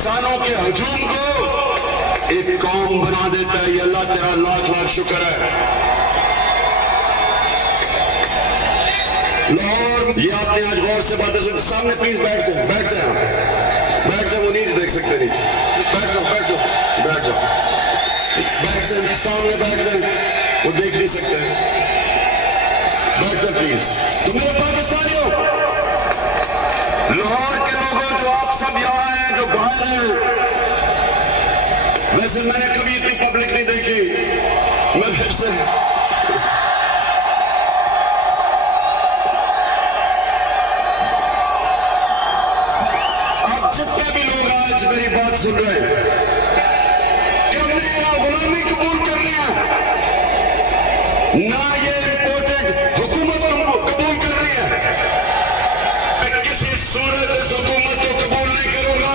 पाकिस्तानों के हजूम को एक कौम बना देता है। ये अल्लाह तेरा लाख लाख शुक्र है। लाहौर, ये आपने आज गौर से बातें सुन। सामने प्लीज बैठ जाए, बैठ जाए, बैठ जाए। वो नीचे देख सकते नीचे। बैठ जाओ, बैठ जाओ, बैठ जाओ, बैठ जाए, सामने बैठ जाए, वो देख नहीं सकते। बैठ जाए प्लीज। तो मेरे पाकिस्तानियों, लाहौर के लोगों, जो आप सब यहाँ हैं, जो बाहर हैं, वैसे मैंने कभी इतनी पब्लिक नहीं देखी। मैं फिर से जितने भी लोग आज मेरी बात सुन रहे हैं कि हमने यहाँ गुलामी कबूल करनी है, ना ये इम्पोर्टेड हुकूमत कबूल करनी है। मैं किसी सूरत इस हुकूमत को कबूल नहीं करूंगा।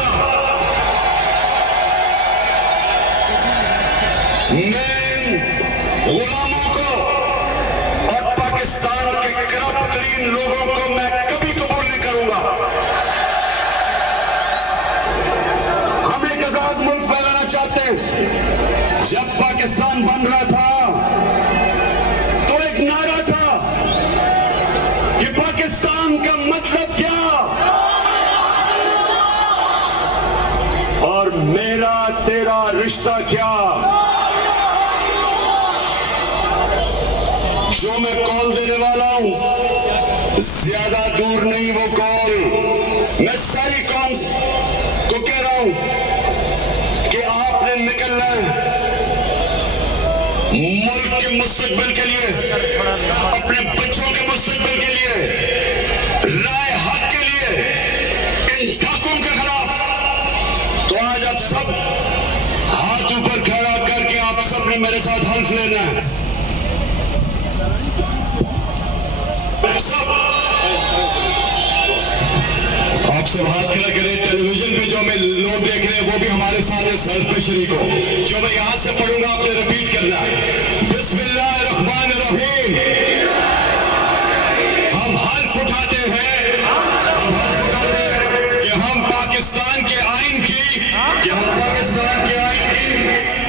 मैं गुलामों को और पाकिस्तान के करप्ट तरीन लोगों को मैं कभी कबूल नहीं करूंगा। चाहते हैं। जब पाकिस्तान बन रहा था तो एक नारा था कि पाकिस्तान का मतलब क्या, और मेरा तेरा रिश्ता क्या। जो मैं कॉल देने वाला हूं, ज्यादा दूर नहीं वो कॉल। मैं सारी कौम को कह रहा हूं कि आपने निकलना है मुल्क के मुस्तकबिल के लिए, अपने बच्चों के मुस्तकबिल के लिए, राय हक के लिए, इन डाकुओं के खिलाफ। तो आज आप सब हाथ ऊपर खड़ा करके आप सब ने मेरे साथ हल्फ लेना है। सब आप सब हाथ खड़ा करें। टेलीविजन पे जो हमें लोग देख रहे हैं वो भी हमारे साथ इस हल्फ में शरीक हो। जो मैं यहां से पढ़ूंगा आपने रिपीट करना है। बिस्मिल्लाहिर्रहमानिर्रहीम। हम हल्फ उठाते हैं, कि हम पाकिस्तान के आइन की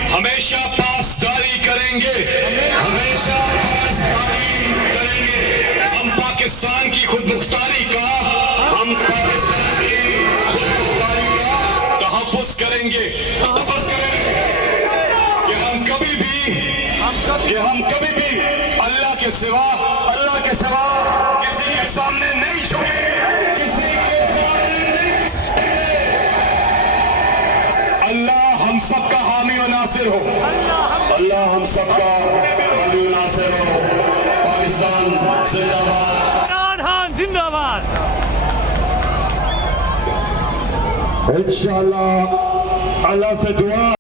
हमेशा पासदारी करेंगे, हमेशा पासदारी करेंगे। हम पाकिस्तान की खुद मुख्तारी का, हम पाकिस्तान की खुद मुख्तारी का तहफ़्फ़ुज़ करेंगे कि हम कभी भी अल्लाह के सिवा किसी के सामने नहीं झुके, किसी के सामने नहीं। अल्लाह हम सबका हामी और नासिर हो, अल्लाह हम सबका हामी और नासिर हो। पाकिस्तान जिंदाबाद, जिंदाबाद। इंशाअल्लाह अल्लाह से दुआ